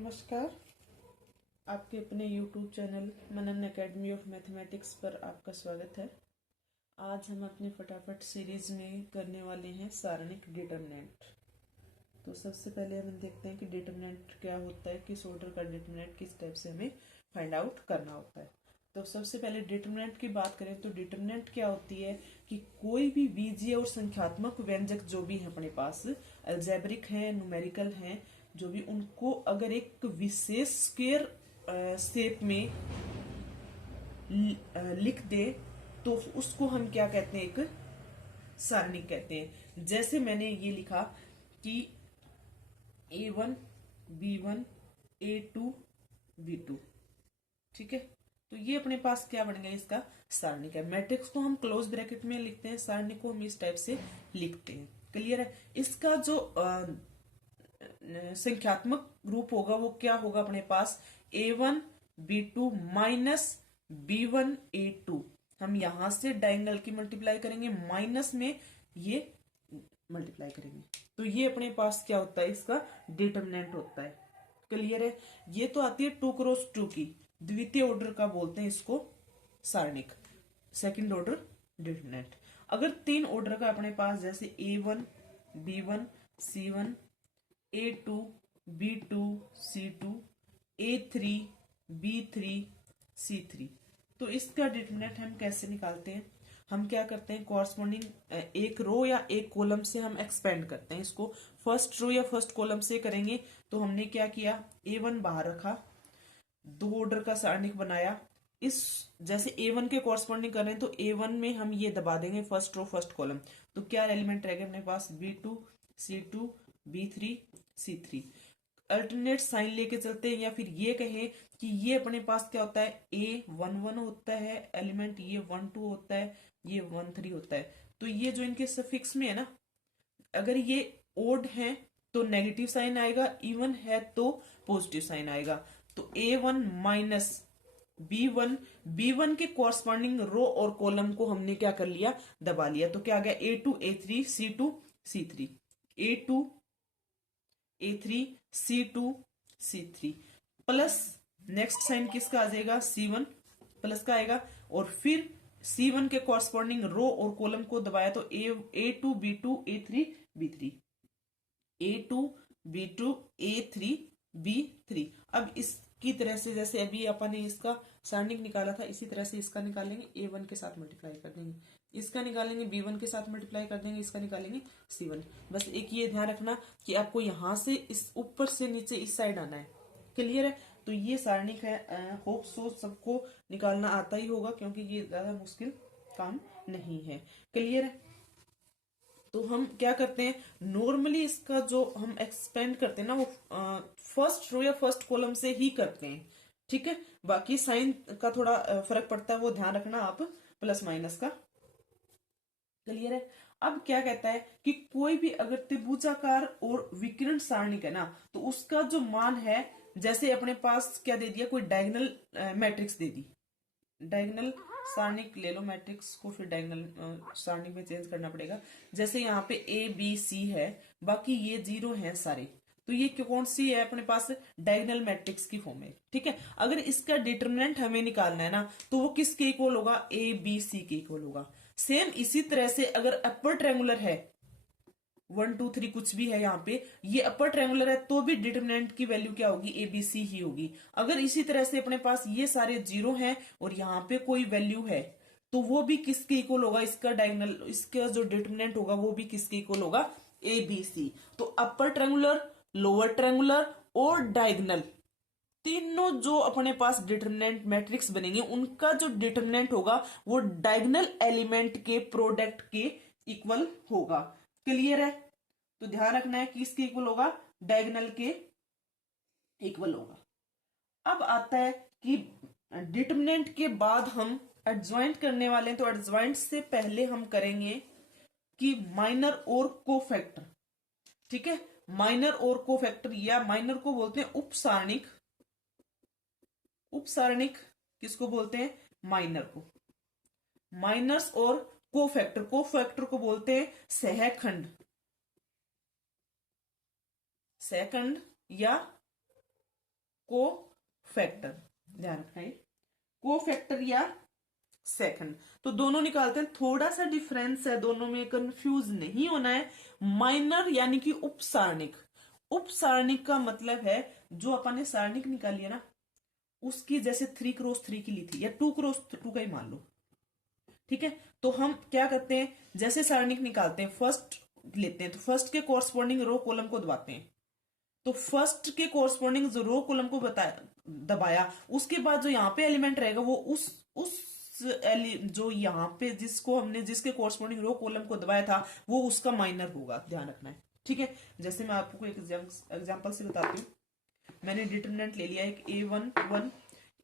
नमस्कार। आपके अपने YouTube channel Manan academy of mathematics पर आपका स्वागत है। आज हम अपने फटाफट सीरीज में करने वाले हैं सारणिक डिटरमिनेंट। तो सबसे पहले हम देखते हैं कि डिटरमिनेंट क्या होता है, किस ऑर्डर का डिटरमिनेंट किस टाइप से हमें फाइंड आउट करना होता है। तो सबसे पहले डिटरमिनेंट की बात करें तो डिटरमिनेंट क्या होती है कि कोई भी बीजीय और संख्यात्मक व्यंजक जो भी है अपने पास, अलजेब्रिक है, न्यूमेरिकल है, जो भी, उनको अगर एक विशेष स्क्वायर शेप में लिख दे तो उसको हम क्या कहते हैं, एक सारणिक कहते हैं। जैसे मैंने ये लिखा कि A1 B1 A2 B2, ठीक है। तो ये अपने पास क्या बन गया, इसका सारणिक है। मैट्रिक्स को हम क्लोज ब्रैकेट में लिखते हैं, सारणिक को हम इस टाइप से लिखते हैं। क्लियर है। इसका जो संख्यात्मक रूप होगा वो क्या होगा अपने पास, A1 B2 minus B1 A2। हम यहां से डायगोनल की मल्टीप्लाई करेंगे, माइनस में ये मल्टीप्लाई करेंगे, तो ये अपने पास क्या होता है, इसका डिटरमिनेंट होता है। क्लियर है। ये तो आती है 2 क्रॉस 2 की, द्वितीय ऑर्डर का बोलते हैं इसको सारणिक, सेकंड ऑर्डर डिटरमिनेंट। अगर 3 ऑर्डर का अपने पास, जैसे A1 B1 C1 A2 B2 C2 A3 B3 C3, तो इसका डिटरमिनेंट हम कैसे निकालते हैं, हम क्या करते हैं, कॉरस्पॉन्डिंग एक रो या एक कॉलम से हम एक्सपेंड करते हैं इसको। फर्स्ट रो या फर्स्ट कॉलम से करेंगे तो हमने क्या किया, A1 बाहर रखा, 2 ऑर्डर का सारणिक बनाया। इस जैसे A1 के कॉरस्पॉन्डिंग कर रहे हैं तो A1 में हम ये दबा देंगे फर्स्ट रो फर्स्ट कॉलम, तो क्या एलिमेंट रहेगा अपने पास, B2 C2 B3 C3। Alternate sign लेके चलते हैं, या फिर ये कहें कि ये अपने पास क्या होता है, A11 होता है एलिमेंट, ये 12 होता है, ये 13 होता है। तो ये जो इनके सफिक्स में है ना, अगर ये ओड है तो नेगेटिव साइन आएगा, इवन है तो पॉजिटिव साइन आएगा। तो A1 माइनस B1 के कॉरस्पॉन्डिंग रो और कॉलम को हमने क्या कर लिया, दबा लिया। तो क्या आ गया, A2 A3 C2 C3 A2 A3 C2 C3 plus next sign किसका आ जाएगा, C1 प्लस का आएगा, और फिर C1 के कॉरस्पॉन्डिंग रो और कॉलम को दबाया तो A2 B2 A3 B3 A2 B2 A3 B3। अब इसकी तरह से जैसे अभी अपन ने इसका सारणिक निकाला था, इसी तरह से इसका निकालेंगे, A1 के साथ मल्टीप्लाई कर देंगे, इसका निकालेंगे B1 के साथ मल्टीप्लाई कर देंगे, इसका निकालेंगे C1। बस एक ये ध्यान रखना कि आपको यहां से इस ऊपर से नीचे इस साइड आना है। क्लियर है। तो ये सारणिक है, होप सो सबको निकालना आता ही होगा, क्योंकि ये ज्यादा मुश्किल काम नहीं है। क्लियर है। तो हम क्या करते हैं, नॉर्मली इसका जो हम एक्सपेंड करते हैं ना, वो फर्स्ट रो या फर्स्ट कॉलम से ही करते हैं, ठीक है। बाकी साइन का थोड़ा फर्क पड़ता है, वो ध्यान रखना आप, प्लस माइनस का। क्लियर है। अब क्या कहता है कि कोई भी अगर त्रिभुजाकार और विकर्ण सारणिक है ना, तो उसका जो मान है, जैसे अपने पास क्या दे दिया, कोई डायगोनल मैट्रिक्स दे दी, डायगोनल सारणिक ले लो, मैट्रिक्स को फिर डायगोनल सारणिक में चेंज करना पड़ेगा। जैसे यहाँ पे A B C है, बाकी ये 0 हैं सारे, तो ये कौन सी है अपने पास, डायगोनल मैट्रिक्स की फॉर्म है, ठीक है। अगर इसका डिटरमिनेंट हमें निकालना है ना, तो वो किसके इक्वल होगा, ABC के इक्वल होगा। सेम इसी तरह से अगर अपर ट्रायंगुलर है, 1 2 3 कुछ भी है यहाँ पे, ये अपर ट्रायंगुलर है, तो भी डिटरमिनेंट की वैल्यू क्या होगी, ABC ही होगी। अगर इसी तरह से अपने पास ये सारे 0 हैं और यहाँ पे कोई वैल्यू है, तो वो भी किसके इक्वल होगा, इसका डायगोनल, इसका जो डिटरमिनेंट होगा वो भी किसके इक्वल होगा, ABC। तो अपर ट्रायंगुलर, लोअर ट्रायंगुलर और डायगोनल, तीनों जो अपने पास डिटरमिनेंट मैट्रिक्स बनेंगे, उनका जो डिटरमिनेंट होगा वो डायगोनल एलिमेंट के प्रोडक्ट के इक्वल होगा। क्लियर है। तो ध्यान रखना है कि इसके इक्वल होगा, डायगोनल के इक्वल होगा। अब आता है कि डिटरमिनेंट के बाद हम एडजॉइंट करने वाले हैं, तो एडजॉइंट से पहले हम करेंगे कि माइनर और कोफैक्टर, ठीक है। माइनर और कोफैक्टर, या माइनर को बोलते हैं उपसारणिक, उपसारणिक किसको बोलते हैं, माइनर को। माइनर्स और कोफैक्टर, कोफैक्टर को बोलते हैं सहखंड, सहखंड या को फैक्टर, ध्यान रखना है, को फैक्टर या सेकंड। तो दोनों निकालते हैं, थोड़ा सा डिफरेंस है दोनों में, कंफ्यूज नहीं होना है। माइनर यानी कि उपसारणिक, उपसारणिक का मतलब है जो अपन ने सारणिक निकाली है ना, उसकी जैसे 3x3 की ली थी या 2x2 का ही मान लो, ठीक है। तो हम क्या करते हैं, जैसे सारणिक निकालते हैं, फर्स्ट लेते हैं तो फर्स्ट के कोरस्पॉन्डिंग रो कॉलम को दबाते हैं। तो फर्स्ट के कोरस्पॉन्डिंग जो रो कॉलम को बताया दबाया, उसके बाद जो यहाँ पे एलिमेंट रहेगा वो उस जो यहाँ पे जिसको हमने जिसके कोरस्पॉन्डिंग रो कॉलम को दबाया था वो उसका माइनर होगा, ध्यान रखना है, ठीक है। जैसे मैं आपको एक एग्जांपल से बताती हूँ। मैंने डिटरमिनेंट ले लिया एक A11,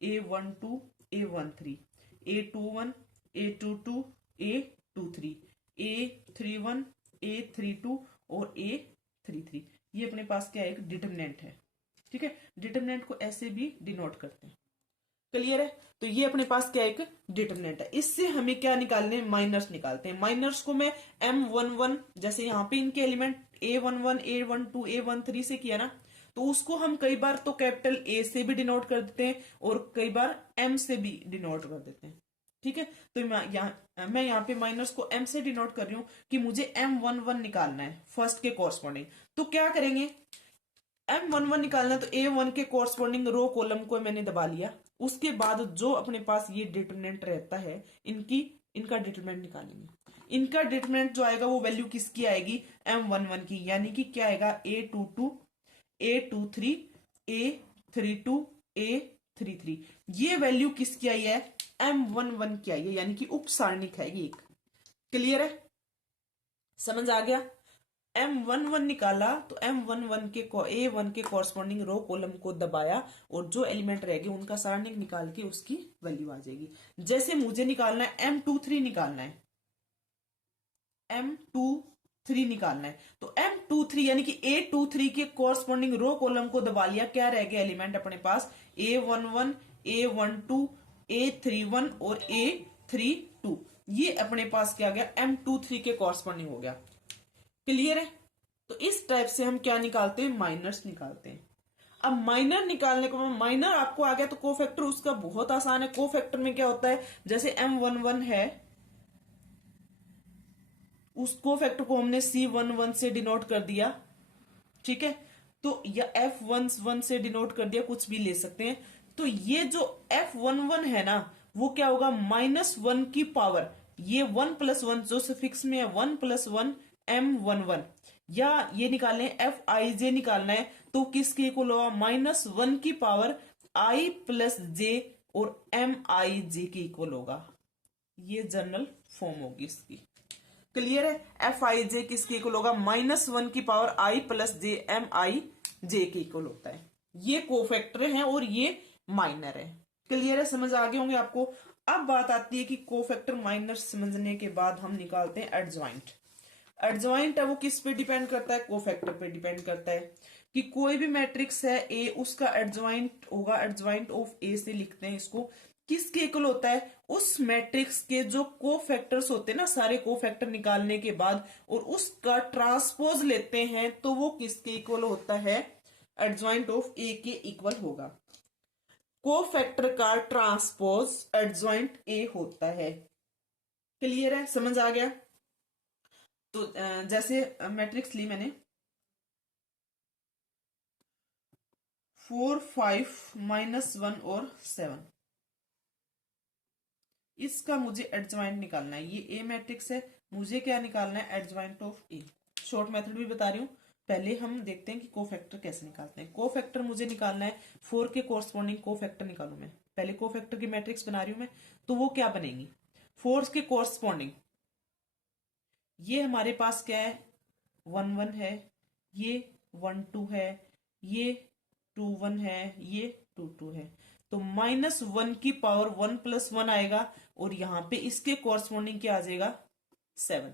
A12, A13, A21, A22, A23, A31, A32 और A33। ये अपने पास क्या है, एक डिटरमिनेंट है, ठीक है। डिटरमिनेंट को ऐसे भी डिनोट करते हैं, क्लियर है। तो ये अपने पास क्या एक डिटरमिनेंट है, इससे हमें क्या निकालने, माइनर्स निकालते हैं। माइनर्स को मैं M11, जैसे यहाँ पे इनके एलिमेंट A11, A12, A13 से किया ना, तो उसको हम कई बार तो कैपिटल A से भी डिनोट कर देते हैं और कई बार M से भी डिनोट कर देते हैं, ठीक है। तो मैं यहाँ पे माइनर्स को M से डिनोट कर रही हूं कि मुझे M11 निकालना है फर्स्ट के कॉरस्पॉन्डिंग। तो क्या करेंगे, M11 निकालना है तो A1 के कॉरस्पॉन्डिंग रो कॉलम को मैंने दबा लिया। उसके बाद जो अपने पास ये डिटरमिनेंट रहता है, इनका डिटरमिनेंट निकालेंगे। इनका डिटरमिनेंट जो आएगा वो वैल्यू किसकी आएगी, M11 की, यानी कि क्या आएगा, A22, A23, A32, A33। ये वैल्यू किसकी आई है, M11 की आई है, यानी कि उपसारणिक है ये एक, क्लियर है, समझ आ गया। M11 निकाला तो M11 के A1 के कॉरस्पॉन्डिंग रो कॉलम को दबाया और जो एलिमेंट रहेंगे उनका सारणिक निकाल के उसकी वैल्यू आ जाएगी। जैसे मुझे निकालना है M23 निकालना है, M23 निकालना है, तो M23 यानी कि A23 के कॉरस्पॉन्डिंग रो कॉलम को दबा लिया, क्या रह गया एलिमेंट अपने पास, A11, A12, A31 और A32। ये अपने पास क्या गया, M23 के कॉरस्पॉन्डिंग हो गया, क्लियर है। तो इस टाइप से हम क्या निकालते हैं, माइनर्स निकालते हैं। अब माइनर निकालने को, माइनर आपको आ गया तो कोफैक्टर उसका बहुत आसान है। कोफैक्टर में क्या होता है, जैसे M11 है, उस कोफैक्टर को हमने C11 से डिनोट कर दिया, ठीक है। तो या F11 से डिनोट कर दिया, कुछ भी ले सकते हैं। तो ये जो F11 है ना, वो क्या होगा, -1 की पावर, ये 1+1 जो सफिक्स में है, 1+1 M11, या ये निकालने Fij निकालना है तो किसके इक्वल होगा, -1 की पावर I प्लस जे और Mij के इक्वल होगा। ये जनरल फॉर्म होगी इसकी, क्लियर है। Fij किसके इक्वल होगा, -1 की power I plus J Mij के इक्वल होता है। ये कोफैक्टर है और ये माइनर है, क्लियर है, समझ आ गए होंगे आपको। अब बात आती है कि कोफैक्टर माइनर समझने के बाद हम निकालते हैं एडजॉइंट। एडजॉइंट है वो किस पे डिपेंड करता है, कोफैक्टर पे डिपेंड करता है। कि कोई भी मैट्रिक्स है ए, उसका एडजॉइंट होगा, एडजॉइंट ऑफ ए से लिखते हैं इसको, किसके इक्वल होता है, उस मैट्रिक्स के जो कोफैक्टर्स होते हैं ना, सारे कोफैक्टर निकालने के बाद और उसका ट्रांसपोज लेते हैं तो वो किसके इक्वल होता है, एडजॉइंट ऑफ ए के इक्वल होगा। कोफैक्टर का ट्रांसपोज एडजॉइंट ए होता है, क्लियर है, समझ आ गया। तो जैसे मैट्रिक्स ली मैंने 4, 5, -1 और 7, इसका मुझे एडजॉइंट निकालना है। ये ए मैट्रिक्स है, मुझे क्या निकालना है, adjoint of A. Short method भी बता रही हूं, पहले हम देखते हैं कि कोफैक्टर कैसे निकालते हैं। कोफैक्टर मुझे निकालना है, 4 के कोरस्पॉन्डिंग कोफैक्टर निकालू मैं, पहले कोफैक्टर की मैट्रिक्स बना रही हूं मैं, तो वो क्या बनेगी, 4 के कोरस्पॉन्डिंग, ये हमारे पास क्या है, 1 1 है, ये 1 2 है, ये 2 1 है, ये 2 2 है। तो -1 की पावर 1+1 आएगा और यहां पे इसके कॉरस्पॉन्डिंग क्या आ जाएगा, 7।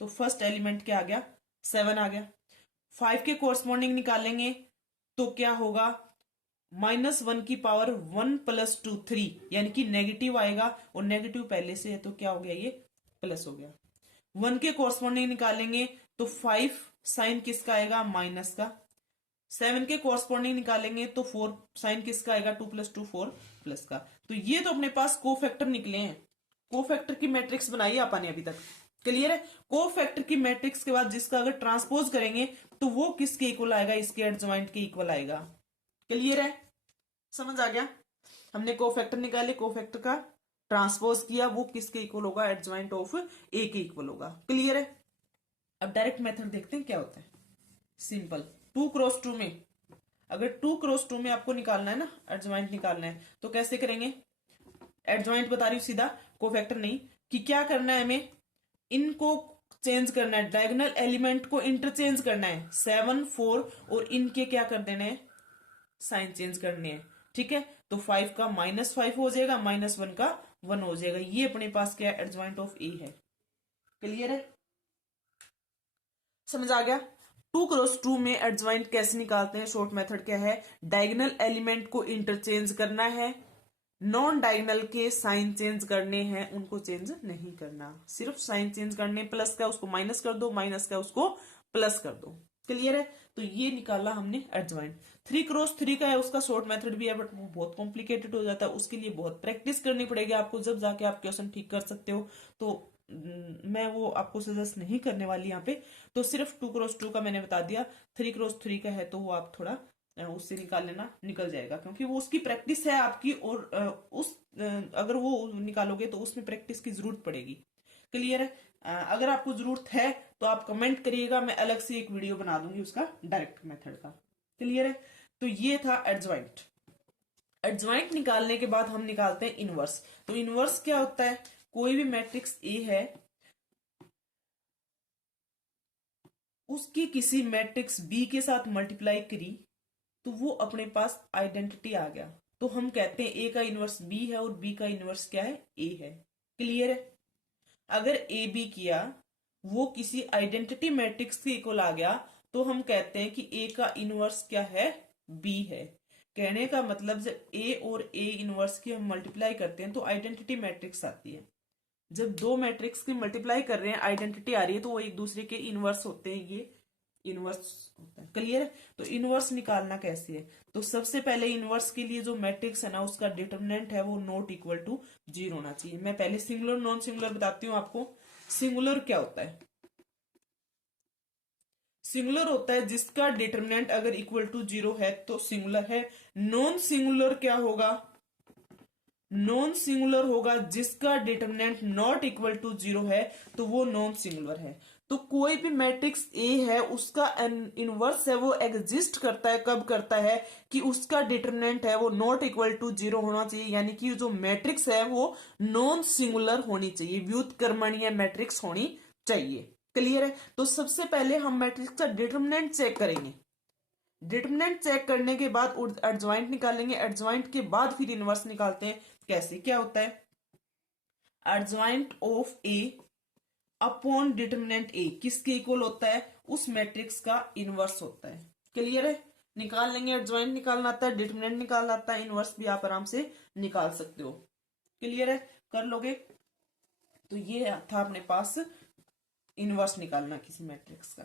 तो फर्स्ट एलिमेंट क्या आ गया, 7 आ गया। 5 के कॉरस्पॉन्डिंग निकालेंगे तो क्या होगा, -1 की पावर 1+2 3, यानी कि नेगेटिव आएगा और नेगेटिव पहले से है तो क्या हो गया, ये प्लस हो गया। 1 के कॉरस्पॉन्डिंग निकालेंगे तो 5 साइन किसका आएगा, माइनस का, 7 के कॉरस्पॉन्डिंग निकालेंगे तो 4 साइन किसका आएगा, 2 + 2 4 प्लस का। तो ये तो अपने पास कोफैक्टर निकले हैं। कोफैक्टर की मैट्रिक्स बनाई अपन ने अभी तक, क्लियर है। कोफैक्टर की मैट्रिक्स के बाद जिसका अगर ट्रांसपोज करेंगे तो वो किसके इक्वल आएगा, इसके एडजॉइंट के इक्वल आएगा। क्लियर है, समझ आ गया। हमने कोफैक्टर निकाले, कोफैक्टर का ट्रांसपोज किया, वो किसके इक्वल होगा, एडजॉइंट ऑफ ए के इक्वल होगा। क्लियर है। अब डायरेक्ट मेथड देखते हैं क्या होता है। सिंपल 2 × 2 में, अगर 2 × 2 में आपको निकालना है ना, एडजॉइंट निकालना है, तो कैसे करेंगे। एडजॉइंट बता रही हूं सीधा, कोफैक्टर नहीं, कि क्या करना है हमें, इनको चेंज करना है, डायगोनल एलिमेंट को इंटरचेंज करना है, 7 4 और इनके क्या कर देने हैं, साइन चेंज करने हैं। ठीक है, तो 5 का -5 हो जाएगा, -1 का 1 हो जाएगा। ये अपने पास क्या है, एडजॉइंट ऑफ ए है। क्लियर है, समझ आ गया। 2 × 2 में एडजॉइंट कैसे निकालते हैं, शॉर्ट मेथड क्या है, डायगोनल एलिमेंट को इंटरचेंज करना है, नॉन डायगोनल के साइन चेंज करने हैं, उनको चेंज नहीं करना, सिर्फ साइन चेंज करने, प्लस का उसको माइनस कर दो, माइनस का उसको प्लस कर दो। क्लियर है, तो ये निकाला हमने एडजॉइंट। 3 × 3 का है, उसका शॉर्ट मेथड भी है, बट वो बहुत कॉम्प्लिकेटेड हो जाता है, उसके लिए बहुत प्रैक्टिस करनी पड़ेगी आपको, जब जाके आप क्वेश्चन ठीक कर सकते हो। तो मैं वो आपको सजेस्ट नहीं करने वाली यहाँ पे। तो सिर्फ 2 × 2 का मैंने बता दिया। 3 × 3 का है तो वो आप थोड़ा उससे निकाल लेना, निकल जाएगा, क्योंकि वो उसकी प्रैक्टिस है आपकी, और अगर वो निकालोगे तो उसमें प्रैक्टिस की जरूरत पड़ेगी। क्लियर है। अगर आपको जरूरत है तो आप कमेंट करिएगा, मैं अलग से एक वीडियो बना दूंगी उसका डायरेक्ट मेथड का। क्लियर है, तो ये था एडजॉइंट। एडजॉइंट निकालने के बाद हम निकालते हैं इनवर्स। तो इनवर्स क्या होता है, कोई भी मैट्रिक्स ए है, उसकी किसी मैट्रिक्स बी के साथ मल्टीप्लाई करी तो वो अपने पास आइडेंटिटी आ गया, तो हम कहते हैं ए का इनवर्स बी है और बी का इनवर्स क्या है, ए है। क्लियर है। अगर ए बी किया, वो किसी आइडेंटिटी मैट्रिक्स के इक्वल आ गया, तो हम कहते हैं कि ए का इनवर्स क्या है, बी है। कहने का मतलब जब ए और ए इनवर्स की हम मल्टीप्लाई करते हैं तो आइडेंटिटी मैट्रिक्स आती है। जब दो मैट्रिक्स की मल्टीप्लाई कर रहे हैं, आइडेंटिटी आ रही है, तो वो एक दूसरे के इनवर्स होते हैं, ये इनवर्स होता है। क्लियर है। तो इनवर्स निकालना कैसे है, तो सबसे पहले इनवर्स के लिए जो मैट्रिक्स है ना, उसका डिटरमिनेंट है वो नॉट इक्वल टू 0 होना चाहिए। मैं पहले सिंगुलर नॉन सिंगुलर बताती हूँ आपको। सिंगुलर क्या होता है, सिंगुलर होता है जिसका डिटरमिनेंट अगर इक्वल टू 0 है तो सिंगुलर है। नॉन सिंगुलर क्या होगा, नॉन सिंगुलर होगा जिसका डिटरमिनेंट नॉट इक्वल टू 0 है, तो वो नॉन सिंगुलर है। तो कोई भी मैट्रिक्स ए है, उसका इनवर्स है, वो एग्जिस्ट करता है, कब करता है, कि उसका डिटरमिनेंट है वो नॉट इक्वल टू 0 होना चाहिए, यानी कि जो मैट्रिक्स है वो नॉन सिंगुलर होनी चाहिए, व्युत्क्रमणीय मैट्रिक्स होनी चाहिए। क्लियर है। तो सबसे पहले हम मैट्रिक्स का डिटरमिनेंट चेक करेंगे, डिटरमिनेंट चेक करने के बाद एडजॉइंट निकालेंगे, एडजॉइंट के बाद फिर इनवर्स निकालते हैं। कैसे, क्या होता है, adjoint of A upon determinant A किसके इक्वल होता है, उस मैट्रिक्स का इनवर्स होता है। क्लियर है। निकाल लेंगे, एडजॉइंट निकालना आता है, डिटरमिनेंट निकालना आता है, इनवर्स भी आप आराम से निकाल सकते हो। क्लियर है, कर लोगे। तो ये था अपने पास इनवर्स निकालना किसी मैट्रिक्स का।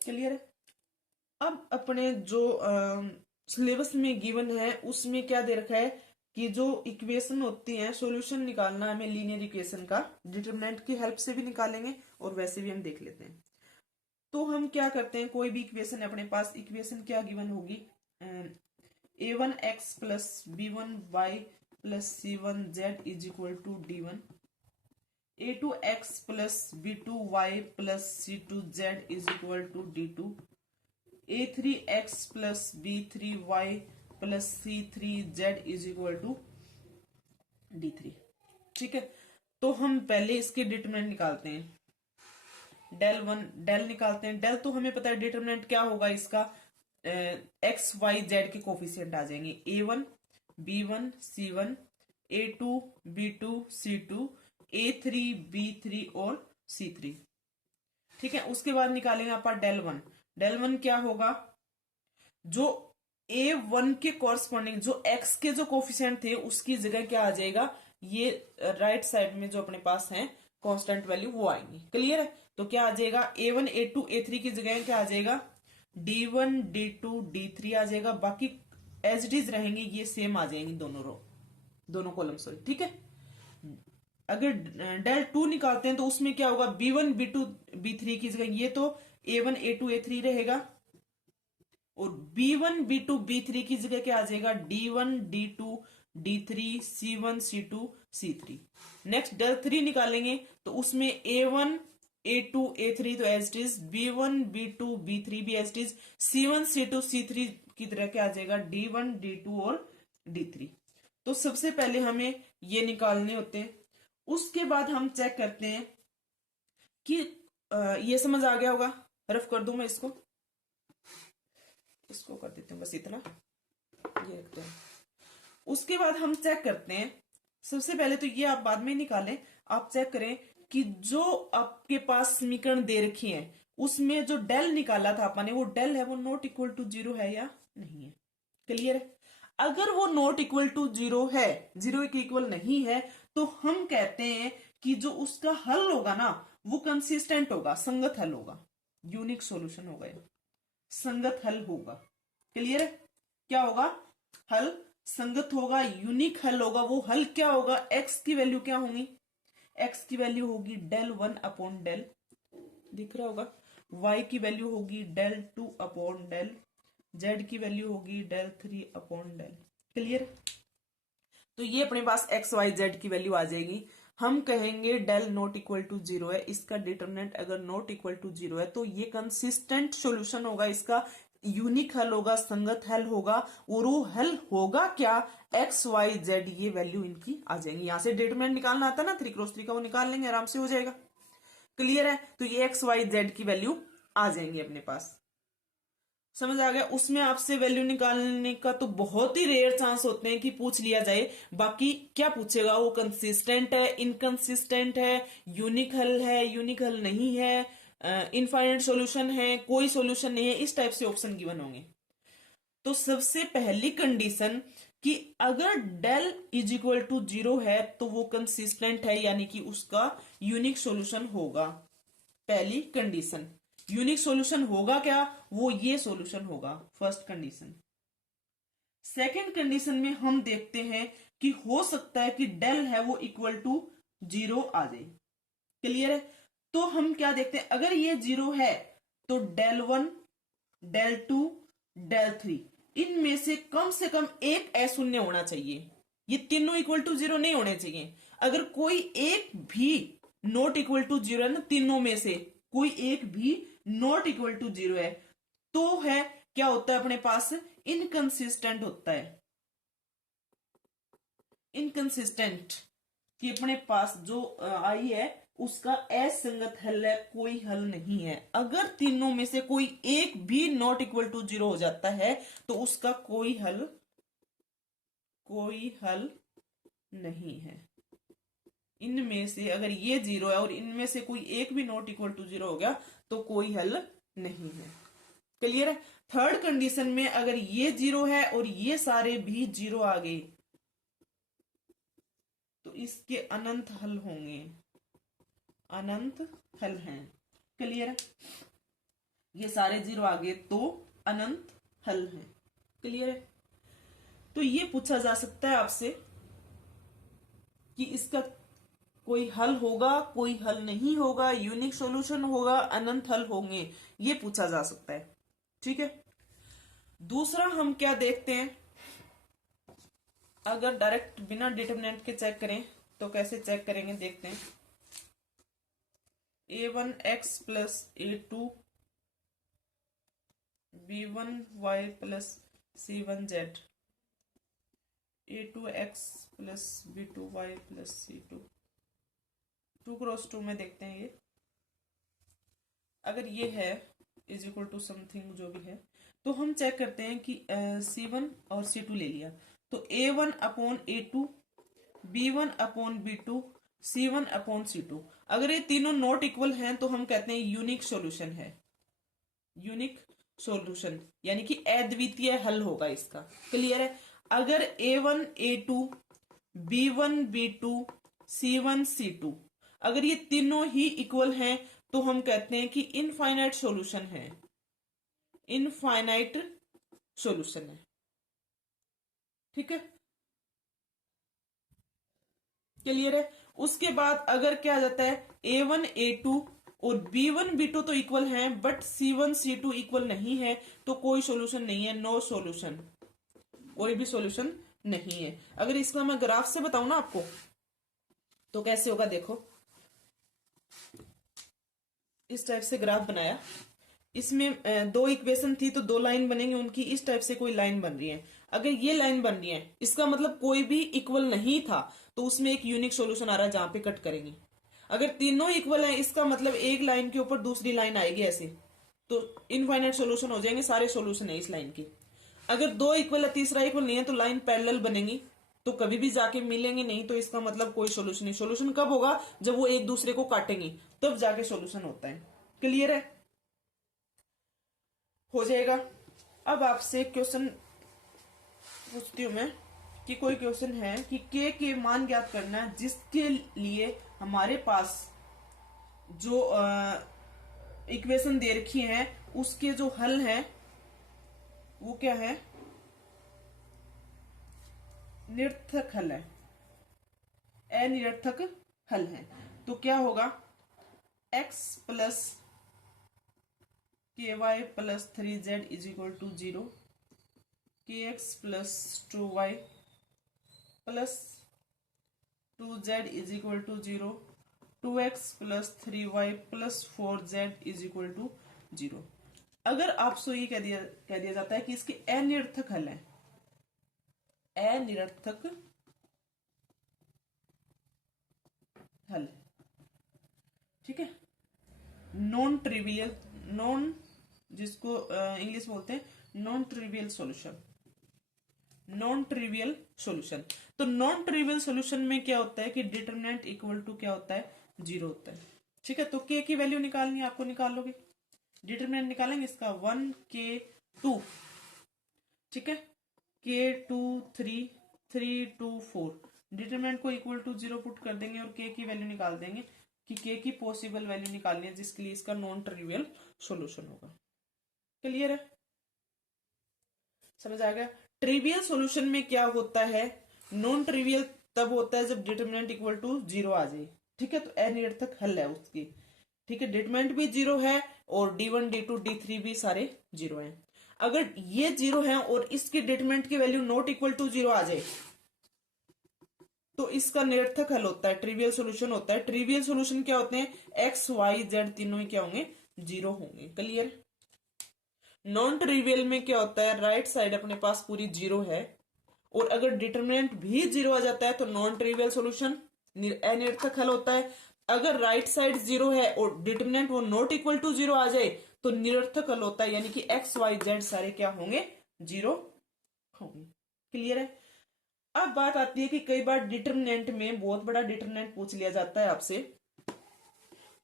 क्लियर है। अब अपने जो सिलेबस में गिवन है उसमें क्या दे रखा है कि जो इक्वेशन होती है, सॉल्यूशन निकालना हमें लीनियर इक्वेशन का, डिटरमिनेंट की हेल्प से भी निकालेंगे और वैसे भी हम देख लेते हैं। तो हम क्या करते हैं, कोई भी इक्वेशन है अपने पास, इक्वेशन क्या गिवन होगी, a1x plus b1y plus c1z is equal to d1, a2x plus b2y plus c2z is equal to d2, a3x plus b3y plus c3z is equal to d3। ठीक है, तो हम पहले इसके डिटरमिनेंट निकालते हैं। डेल वन डेल निकालते हैं। डेल तो हमें पता है डिटरमिनेंट क्या होगा इसका, एक्स वाई जेड के कोफिशिएंट आ जाएंगे, a1 b1 c1 a2 b2 c2 a3 b3 और c3। ठीक है, उसके बाद निकालेंगे आप डेल वन। डेल वन क्या होगा, जो a1 के कॉरस्पॉन्डिंग जो x के जो कोफिशिएंट थे उसकी जगह क्या आ जाएगा, ये राइट साइड में जो अपने पास है कांस्टेंट वैल्यू वो आएंगी। क्लियर है। तो क्या आ जाएगा, A1 A2 A3 की जगह क्या आ जाएगा, D1 D2 D3 आ जाएगा। बाकी एज इट इज रहेंगे, ये सेम आ जाएंगी दोनों रो, दोनों कॉलम सॉरी, ठीक है। अगर डेल 2 निकालते हैं तो उसमें क्या होगा, B1 B2 B3 की जगह ये तो A1 A2 A3 रहेगा, और B1 B2 B3 की जगह क्या आ जाएगा, D1 D2 D3 C1 C2 C3। Next del 3 निकालेंगे तो उसमें A1 A2 A3 तो as it is, B1 B2 B3 भी as it is, C1 C2 C3 की तरह क्या आ जाएगा, D1 D2 और D3। तो सबसे पहले हमें ये निकालने होते हैं। उसके बाद हम चेक करते हैं कि ये समझ आ गया होगा, रफ कर दूं मैं इसको कर देते हैं बस इतना, ये रखते हैं। उसके बाद हम चेक करते हैं, सबसे पहले तो ये आप बाद में निकालें, आप चेक करें कि जो आपके पास समीकरण दे रखी है उसमें जो डेल निकाला था आपने, वो डेल है वो नॉट इक्वल टू जीरो है या नहीं है। क्लियर है। अगर वो नॉट इक्वल टू जीरो है, जीरो के इक्वल नहीं है, तो हम कहते हैं कि जो उसका हल होगा ना वो कंसिस्टेंट होगा, संगत हल होगा, यूनिक सॉल्यूशन होगा, संगत हल होगा। क्लियर है। क्या होगा, हल संगत होगा, यूनिक हल होगा। वो हल क्या होगा, एक्स की वैल्यू क्या होगी, एक्स की वैल्यू होगी डेल 1 अपॉन डेल, दिख रहा होगा, y की वैल्यू होगी डेल 2 अपॉन डेल, z की वैल्यू होगी डेल 3 अपॉन डेल। क्लियर। तो ये अपने पास एक्स वाई जेड की वैल्यू आ जाएगी। हम कहेंगे del not equal to zero है, इसका डिटरमिनेंट अगर नॉट इक्वल टू जीरो है तो ये कंसिस्टेंट सॉल्यूशन होगा, इसका यूनिक हल होगा, संगत हल होगा। और वो हल होगा क्या, एक्स वाई जेड, ये वैल्यू इनकी आ जाएंगी। यहां से डिटरमिनेंट निकालना आता है ना 3x3 का, वो निकाल लेंगे, आराम से हो जाएगा। क्लियर है। तो ये एक्स वाई जेड की वैल्यू आ जाएंगी अपने पास, समझ आ गया। उसमें आपसे वैल्यू निकालने का तो बहुत ही रेयर चांस होते हैं कि पूछ लिया जाए। बाकी क्या पूछेगा, वो कंसिस्टेंट है, इनकंसिस्टेंट है, यूनिक हल नहीं है, इनफाइनाइट सॉल्यूशन है, कोई सॉल्यूशन नहीं है, इस टाइप से ऑप्शन गिवन होंगे। तो सबसे पहली कंडीशन कि अगर del is equal to zero है तो वो कंसिस्टेंट है, यानी कि उसका यूनिक सॉल्यूशन होगा। पहली कंडीशन, यूनिक सॉल्यूशन होगा क्या, वो ये सॉल्यूशन होगा, फर्स्ट कंडीशन। सेकंड कंडीशन में हम देखते हैं कि हो सकता है कि डेल है वो इक्वल टू जीरो आ जाए। क्लियर है। तो हम क्या देखते हैं, अगर ये जीरो है तो डेल 1 डेल 2 डेल 3 इनमें से कम एक अशून्य होना चाहिए। ये तीनों इक्वल टू जीरो नहीं होने चाहिए। अगर कोई एक भी नॉट इक्वल टू जीरो है ना, तीनों में से कोई एक भी नॉट इक्वल टू जीरो है तो है क्या होता है अपने पास, इनकंसिस्टेंट होता है। इनकंसिस्टेंट कि अपने पास जो आई है उसका असंगत हल है, कोई हल नहीं है। अगर तीनों में से कोई एक भी नॉट इक्वल टू जीरो हो जाता है तो उसका कोई हल नहीं है। इनमें से अगर ये जीरो है और इनमें से कोई एक भी नॉट इक्वल टू जीरो हो गया तो कोई हल नहीं है। क्लियर है। थर्ड कंडीशन में अगर ये जीरो है और ये सारे भी जीरो आ गए तो इसके अनंत हल होंगे, अनंत हल हैं। क्लियर है। ये सारे जीरो आ गए तो अनंत हल हैं। क्लियर है। तो ये पूछा जा सकता है आपसे कि इसका कोई हल होगा, कोई हल नहीं होगा, यूनिक सॉल्यूशन होगा, अनंत हल होंगे, ये पूछा जा सकता है। ठीक है। दूसरा हम क्या देखते हैं, अगर डायरेक्ट बिना डिटरमिनेंट के चेक करें तो कैसे चेक करेंगे, देखते हैं। a1x plus a2 b1y plus c1z, a2x plus b2y plus c2, 2x2 में देखते हैं। ये अगर ये है इज इक्वल टू समथिंग जो भी है तो हम चेक करते हैं कि C1 और C2 ले लिया तो A1 upon A2 B1 upon B2 C1 upon C2, अगर ये तीनों नॉट इक्वल हैं तो हम कहते हैं यूनिक सॉल्यूशन है। यूनिक सॉल्यूशन यानी कि अद्वितीय हल होगा इसका। क्लियर है। अगर A1 A2 B1 B2 C1 C2 अगर ये तीनों ही इक्वल हैं तो हम कहते हैं कि इनफाइनाइट सॉल्यूशन है, इनफाइनाइट सॉल्यूशन है। ठीक है, क्लियर है। उसके बाद अगर क्या आ जाता है A1 A2 और B1 B2 तो इक्वल हैं, बट C1 C2 इक्वल नहीं है, तो कोई सॉल्यूशन नहीं है, नो सॉल्यूशन, कोई भी सॉल्यूशन नहीं है। अगर इसका मैं ग्राफ से बताऊं ना आपको तो कैसे होगा, देखो इस टाइप से ग्राफ बनाया, इसमें दो इक्वेशन थी तो दो लाइन बनेंगे उनकी, इस टाइप से कोई लाइन बन रही है। अगर ये लाइन बन रही है इसका मतलब कोई भी इक्वल नहीं था, तो उसमें एक यूनिक सॉल्यूशन आ रहा है जहां पे कट करेंगे। अगर तीनों इक्वल है इसका मतलब एक लाइन के ऊपर दूसरी लाइन आएगी ऐसे, तो इनफाइनाइट सॉल्यूशन हो जाएंगे, सारे सॉल्यूशन है इस लाइन की। अगर दो इक्वल है तीसरा इक्वल नहीं है तो लाइन पैरेलल बनेगी, तो कभी भी जाके मिलेंगे नहीं, तो इसका मतलब कोई सॉल्यूशन नहीं। सॉल्यूशन कब होगा, जब वो एक दूसरे को काटेंगी, तब जाके सॉल्यूशन होता है। क्लियर है, हो जाएगा। अब आपसे क्वेश्चन पूछती हूं मैं कि कोई क्वेश्चन है कि के मान ज्ञात करना है, जिसके लिए हमारे पास जो इक्वेशन दे रखी है उसके जो हल है वो क्या है, निरर्थक हल है, अनिरर्थक हल है। तो क्या होगा, x plus k y plus 3z is equal to 0, k x plus 2y plus 2z is equal to 0, 2x plus 3y plus 4z is equal to 0। अगर आपसे ये कह दिया जाता है कि इसके अनिरर्थक हल है, अनिरर्थक हल, ठीक है, नॉन ट्रिवियल, नॉन जिसको इंग्लिश बोलते हैं non trivial solution, non trivial solution. तो नॉन ट्रिवियल सॉल्यूशन में क्या होता है कि डिटरमिनेंट इक्वल टू क्या होता है, 0 होता है। ठीक है, तो के की वैल्यू निकालनी है आपको, निकाल लोगे, डिटरमिनेंट निकालेंगे इसका 1 के 2, ठीक है, के 2 3 3 2 4, डिटरमिनेंट को इक्वल टू 0 पुट कर देंगे और के की वैल्यू निकाल देंगे कि के की पॉसिबल वैल्यू निकालनी है, जिसके लिए इसका नॉन ट्रिवियल सॉल्यूशन होगा। क्लियर है, समझ आ गया। ट्रिवियल सॉल्यूशन में क्या होता है, नॉन ट्रिवियल तब होता है जब डिटरमिनेंट इक्वल टू 0 आ जाए। ठीक है, तो अनिरर्थक हल है उसकी। ठीक है, डिटरमिनेंट भी 0 है और D1 D2 D3 भी सारे 0 हैं। अगर ये 0 है और इसकी डिटरमिनेंट की वैल्यू नॉट इक्वल टू 0 आ जाए तो इसका निरर्थक हल होता है, ट्रिवियल सॉल्यूशन होता है। ट्रिवियल सॉल्यूशन क्या होते हैं, एक्स वाई जेड तीनों ही क्या होंगे, 0 होंगे। क्लियर। नॉन ट्रिवियल में क्या होता है, राइट साइड अपने पास पूरी 0 है और अगर डिटरमिनेंट भी 0 आ जाता है तो नॉन ट्रिवियल सॉल्यूशन अनिरर्थक हल होता है। अगर राइट साइड 0 है और डिटरमिनेंट वो नॉट इक्वल टू 0 आ जाए तो निरर्थक हल होता है, यानी कि एक्स वाई जेड सारे क्या होंगे, 0 होंगे। क्लियर है। अब बात आती है कि कई बार डिटरमिनेंट में बहुत बड़ा डिटरमिनेंट पूछ लिया जाता है आपसे,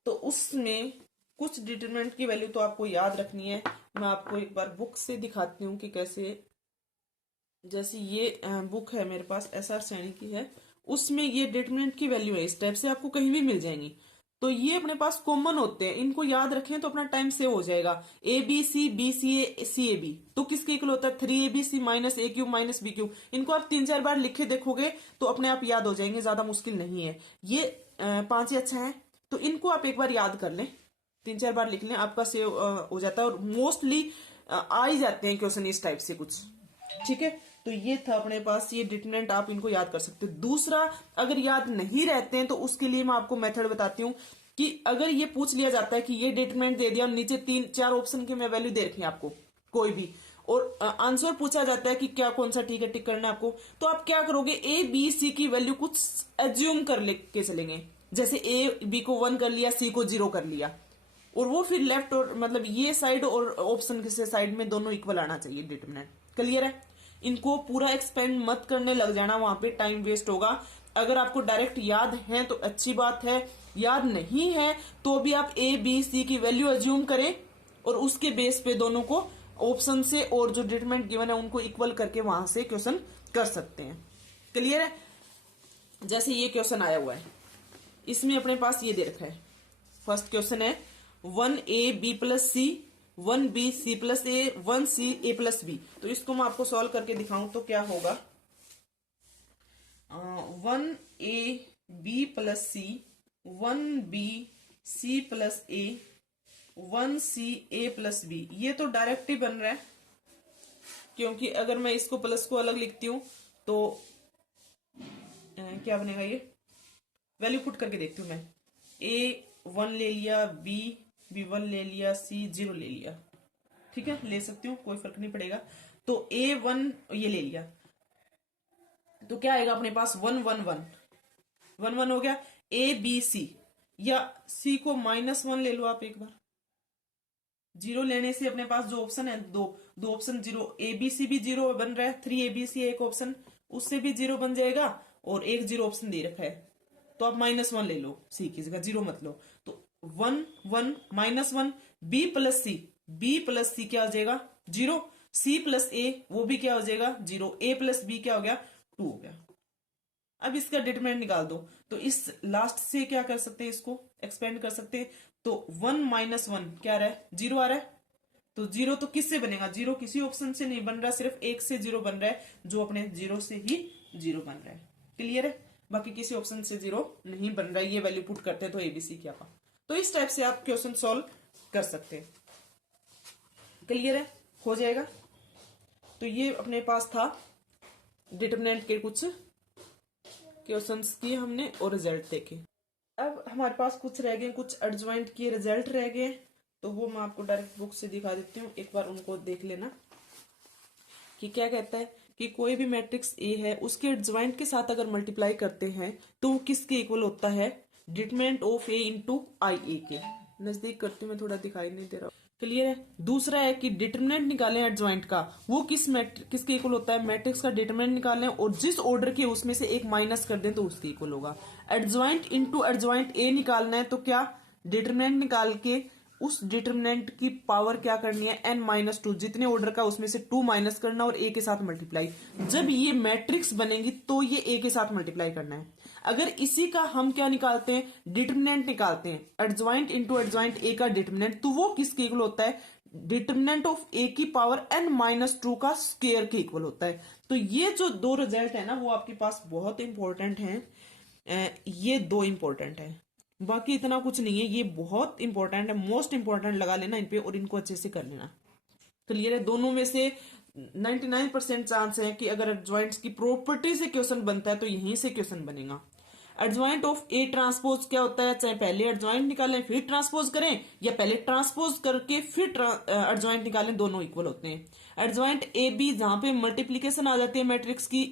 तो उसमें कुछ डिटरमिनेंट की वैल्यू तो आपको याद रखनी है। मैं आपको एक बार बुक से दिखाती हूँ कि कैसे, जैसे ये बुक है मेरे पास SR श्रेणी की है, उसमें ये डिटरमिनेंट की वैल्यू है, इस टाइप से आपको कहीं भी मिल जाएंगी। तो ये अपने पास कॉमन होते हैं, इनको याद रखें तो अपना टाइम सेव हो जाएगा। ABC BCA CAB तो किसके इक्वल होता है, 3ABC minus A cube minus B cube. इनको आप 3-4 बार लिखे देखोगे तो अपने आप याद हो जाएंगे, ज्यादा मुश्किल नहीं है। ये 5 ही अच्छा है, तो इनको आप एक बार याद कर लें, 3-4 बार लिख लें, आपका सेव हो जाता है और मोस्टली आ ही जाते हैं क्वेश्चन इस टाइप से कुछ। ठीक है, तो ये था अपने पास ये डिटरमिनेंट, आप इनको याद कर सकते हैं। दूसरा, अगर याद नहीं रहते हैं तो उसके लिए मैं आपको मेथड बताती हूँ कि अगर ये पूछ लिया जाता है कि ये डिटरमिनेंट दे दिया, नीचे 3-4 ऑप्शन की मैं वैल्यू दे रखी है आपको कोई भी, और आंसर पूछा जाता है कि क्या कौन सा ठीक है, टिक करना है आपको, तो आप क्या करोगे, ABC की वैल्यू कुछ एज्यूम कर लेके चलेंगे। जैसे B को 1 कर लिया, C को 0 कर लिया, और वो फिर लेफ्ट और मतलब ये साइड और ऑप्शन किसी साइड में दोनों इक्वल आना चाहिए डिटरमिनेंट। क्लियर है। इनको पूरा एक्सपेंड मत करने लग जाना, वहां पे टाइम वेस्ट होगा। अगर आपको डायरेक्ट याद है तो अच्छी बात है, याद नहीं है तो भी आप ABC की वैल्यू एज्यूम करें और उसके बेस पे दोनों को ऑप्शन से और जो डिटरमिनेंट गिवन है उनको इक्वल करके वहां से क्वेश्चन कर सकते हैं। क्लियर है। जैसे ये क्वेश्चन आया हुआ है, इसमें अपने पास ये दे रखा है, फर्स्ट क्वेश्चन है 1ab+c, 1bc+a, 1ca+b। तो इसको मैं आपको सॉल्व करके दिखाऊं तो क्या होगा, 1ab+c, 1bc+a, 1ca+b। ये तो डायरेक्ट ही बन रहा है, क्योंकि अगर मैं इसको प्लस को अलग लिखती हूं तो क्या बनेगा, ये वैल्यू पुट करके देखती हूं मैं। a1 ले लिया, b1 ले लिया, c0 ले लिया, ठीक है, ले सकती हूँ, कोई फर्क नहीं पड़ेगा। तो a1 ये ले लिया तो क्या आएगा अपने पास, 1 1 1 1 1 हो गया। a b c, या c को -1 ले लो आप एक बार। 0 लेने से अपने पास जो ऑप्शन है, दो ऑप्शन 0, ए बी सी भी 0 बन रहा है, 3abc एक ऑप्शन, उससे भी 0 बन जाएगा, और एक 0 ऑप्शन दे रखा है, तो आप -1 ले लो, सी की जगह 0 मत लो। तो 1 1 -1, b+c क्या हो जाएगा, 0, c+a वो भी क्या हो जाएगा, 0, a+b क्या हो गया, 2 हो गया। अब इसका डिटरमिनेंट निकाल दो, तो इस लास्ट से क्या कर सकते हैं, इसको एक्सपेंड कर सकते हैं। तो 1 -1 क्या आ रहा है, 0 आ रहा है। तो 0 तो किससे बनेगा, 0 किसी ऑप्शन से नहीं बन रहा, सिर्फ एक से 0 बन रहा है, जो अपने 0 से ही 0 बन रहा है। क्लियर है, बाकी किसी ऑप्शन से 0 नहीं बन रहा है। ये वैल्यू पुट करते हैं तो एबीसी क्या पा। तो इस टाइप से आप क्वेश्चन सॉल्व कर सकते हैं। क्लियर है, हो जाएगा। तो ये अपने पास था डिटरमिनेंट के कुछ क्वेश्चंस किए हमने और रिजल्ट देखे। अब हमारे पास कुछ रह गए, कुछ एडजॉइंट के रिजल्ट रह गए, तो वो मैं आपको डायरेक्ट बुक से दिखा देती हूँ, एक बार उनको देख लेना कि क्या कहता है कि कोई भी मैट्रिक्स ए है, उसके एडजॉइंट के साथ अगर मल्टीप्लाई करते हैं तो वो किसके इक्वल होता है, डिटरमिनेंट ऑफ ए इंटू आई ए के। नजदीक करते मैं, थोड़ा दिखाई नहीं दे रहा। क्लियर है। दूसरा है कि डिटरमिनेंट निकालें एडजॉइंट का, वो किसके इक्वल होता है, मैट्रिक्स का डिटरमिनेंट निकालें और जिस ऑर्डर के उसमें से एक माइनस कर दें तो उसके इक्वल होगा। एडजॉइंट इंटू एडजॉइंट ए निकालना है, तो क्या डिटरमिनेंट निकाल के उस डिटरमिनेंट की पावर क्या करनी है, n-2, जितने ऑर्डर का उसमें से 2 माइनस करना और a के साथ मल्टीप्लाई। जब ये मैट्रिक्स बनेगी तो ये a के साथ मल्टीप्लाई करना है। अगर इसी का हम क्या निकालते हैं, डिटरमिनेंट निकालते हैं, एडजॉइंट इंटू एडजॉइंट a का डिटरमिनेंट, तो वो किसके इक्वल होता है, डिटरमिनेंट ऑफ a की पावर n-2 का स्क्वायर के इक्वल होता है। तो ये जो दो रिजल्ट है ना, वो आपके पास बहुत इंपॉर्टेंट है। ये दो इंपॉर्टेंट है, बाकी इतना कुछ नहीं है। ये बहुत इंपॉर्टेंट है, मोस्ट इंपॉर्टेंट लगा लेना इन पे और इनको अच्छे से कर लेना। क्लियर है। दोनों में से 99% चांस है कि अगर एडजॉइंट्स की प्रॉपर्टी से क्वेश्चन बनता है तो यहीं से क्वेश्चन बनेगा। एडजॉइंट ऑफ ए ट्रांसपोज क्या होता है, चाहे पहले एडजॉइंट निकालें फिर ट्रांसपोज करें, या पहले ट्रांसपोज करके फिर एडजॉइंट निकालें, दोनों इक्वल होते हैं। एडजॉइंट ए बी, जहां पे मल्टीप्लीकेशन आ जाती है मैट्रिक्स की,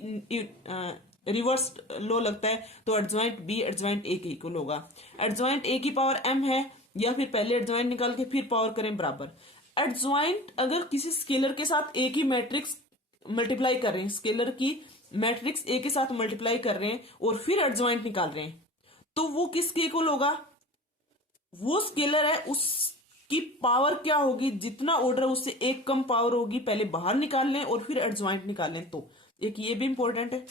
रिवर्स लो लगता है, तो एडजॉइंट बी एडजॉइंट ए के इक्वल होगा। एडजॉइंट ए की पावर m है, या फिर पहले एडजॉइंट निकाल के फिर पावर करें बराबर। एडजॉइंट अगर किसी स्केलर के साथ ए की मैट्रिक्स मल्टीप्लाई कर रहे हैं, स्केलर की मैट्रिक्स ए के साथ मल्टीप्लाई कर रहे हैं और फिर एडजॉइंट निकाल रहे हैं, तो वो किसके इक्वल होगा, वो स्केलर है उसकी पावर क्या होगी, जितना ऑर्डर उससे एक कम पावर होगी, पहले बाहर निकाल लें और फिर एडजॉइंट निकाल लें। तो एक ये भी इंपॉर्टेंट है।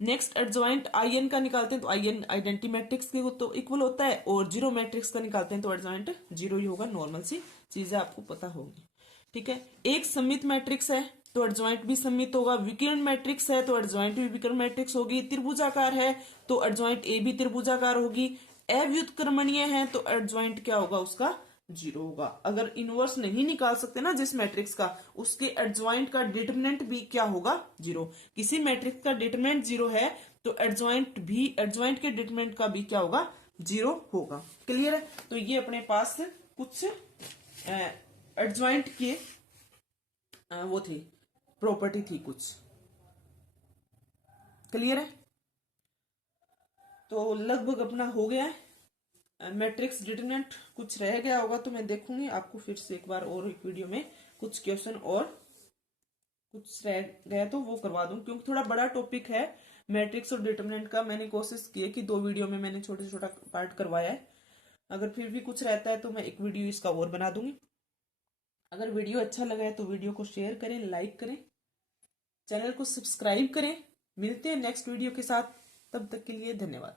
नेक्स्ट एडजॉइंट आई एन का निकालते हैं तो आई एन आइडेंटिटी मैट्रिक्स के तो इक्वल होता है, और जीरो मैट्रिक्स का निकालते हैं तो एडजॉइंट जीरो ही होगा। नॉर्मल सी चीजें आपको पता होगी, ठीक है। एक सममित मैट्रिक्स है तो एडजॉइंट भी सममित होगा, विकर्ण मैट्रिक्स है तो एडजॉइंट भी विकर्ण मैट्रिक्स होगी, त्रिभुजाकार है तो एडजॉइंट ए भी त्रिभुजाकार होगी, अव्युत्क्रमणीय है तो एडजॉइंट क्या होगा उसका जीरो होगा। अगर इनवर्स नहीं निकाल सकते ना जिस मैट्रिक्स का, उसके एडजॉइंट का डिटरमिनेंट भी क्या होगा, जीरो। किसी मैट्रिक्स का डिटरमिनेंट जीरो है तो एडजॉइंट के डिटरमिनेंट का भी क्या होगा, जीरो होगा। क्लियर है। तो ये अपने पास कुछ एडजॉइंट के वो थी, प्रॉपर्टी थी कुछ। क्लियर है। तो लगभग अपना हो गया है। मैट्रिक्स डिटरमिनेंट कुछ रह गया होगा तो मैं देखूंगी आपको फिर से एक बार और एक वीडियो में कुछ क्वेश्चन और कुछ रह गया तो वो करवा दूं, क्योंकि थोड़ा बड़ा टॉपिक है मैट्रिक्स और डिटरमिनेंट का। मैंने कोशिश की है कि 2 वीडियो में मैंने छोटा छोटा पार्ट करवाया है। अगर फिर भी कुछ रहता है तो मैं एक वीडियो इसका और बना दूंगी। अगर वीडियो अच्छा लगा है तो वीडियो को शेयर करें, लाइक करें, चैनल को सब्सक्राइब करें। मिलते हैं नेक्स्ट वीडियो के साथ, तब तक के लिए धन्यवाद।